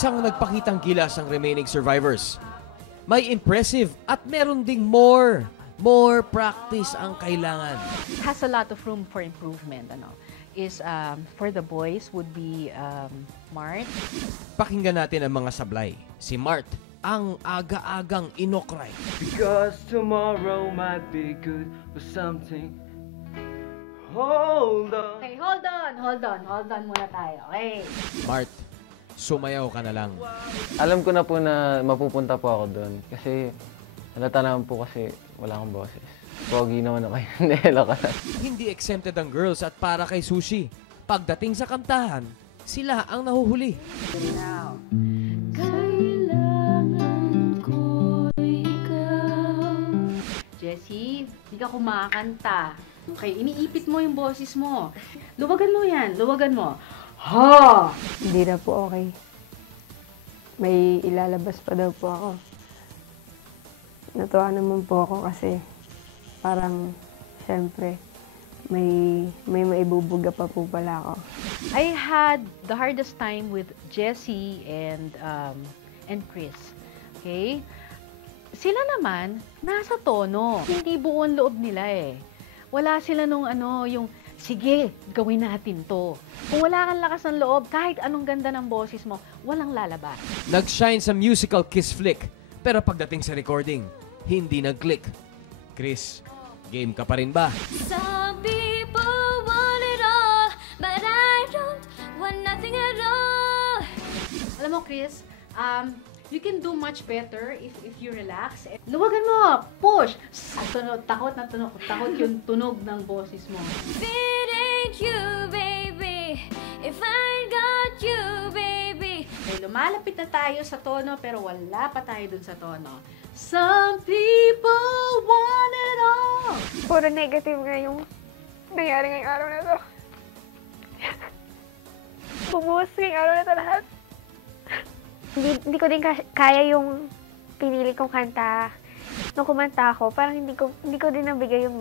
Isang nagpakitang gilas ang remaining survivors. May impressive at meron ding more practice ang kailangan. Has a lot of room for improvement. Is for the boys would be Mart. Pakinggan natin ang mga sablay. Si Mart, ang aga-agang inokray. Because tomorrow might be good for something. Hold on. Okay, hold on muna tayo. Okay. Mart, sumayaw ka na lang. Alam ko na po na mapupunta po ako doon. Kasi halata naman po kasi wala akong boses. Pogi naman ako yung nela ka. Hindi exempted ang girls at para kay Sushi. Pagdating sa kantahan, sila ang nahuhuli. Now. Jessie, hindi ka kumakanta. Okay, iniipit mo yung boses mo. Luwagan mo yan, luwagan mo. Ha! Hindi na po okay. May ilalabas pa daw po ako. Natuwa naman po ako kasi parang, siyempre, may maibubuga pa po pala ako. I had the hardest time with Jessie and Chris. Okay? Sila naman, nasa tono. Hindi buong loob nila eh. Wala sila nung yung, sige, gawin natin to. Kung wala kang lakas ng loob, kahit anong ganda ng boses mo, walang lalabas. Nag-shine sa musical Kiss Flick, pero pagdating sa recording, hindi nag-click. Chris, game ka pa rin ba? Some people want it all, but I don't want nothing at all. Alam mo, Chris, you can do much better if you relax. Luwagan mo, push. Takot yung tunog ng boses mo. If it ain't you, baby, if I got you, baby. Okay, lumalapit na tayo sa tono, pero wala pa tayo dun sa tono. Some people want it all. Puro negative nga yung nangyari ngayong araw na to. Bumuhos ngayong araw na to lahat. Hindi ko din kaya yung pinili kong kanta. Nung kumanta ako, parang hindi ko din nabigay yung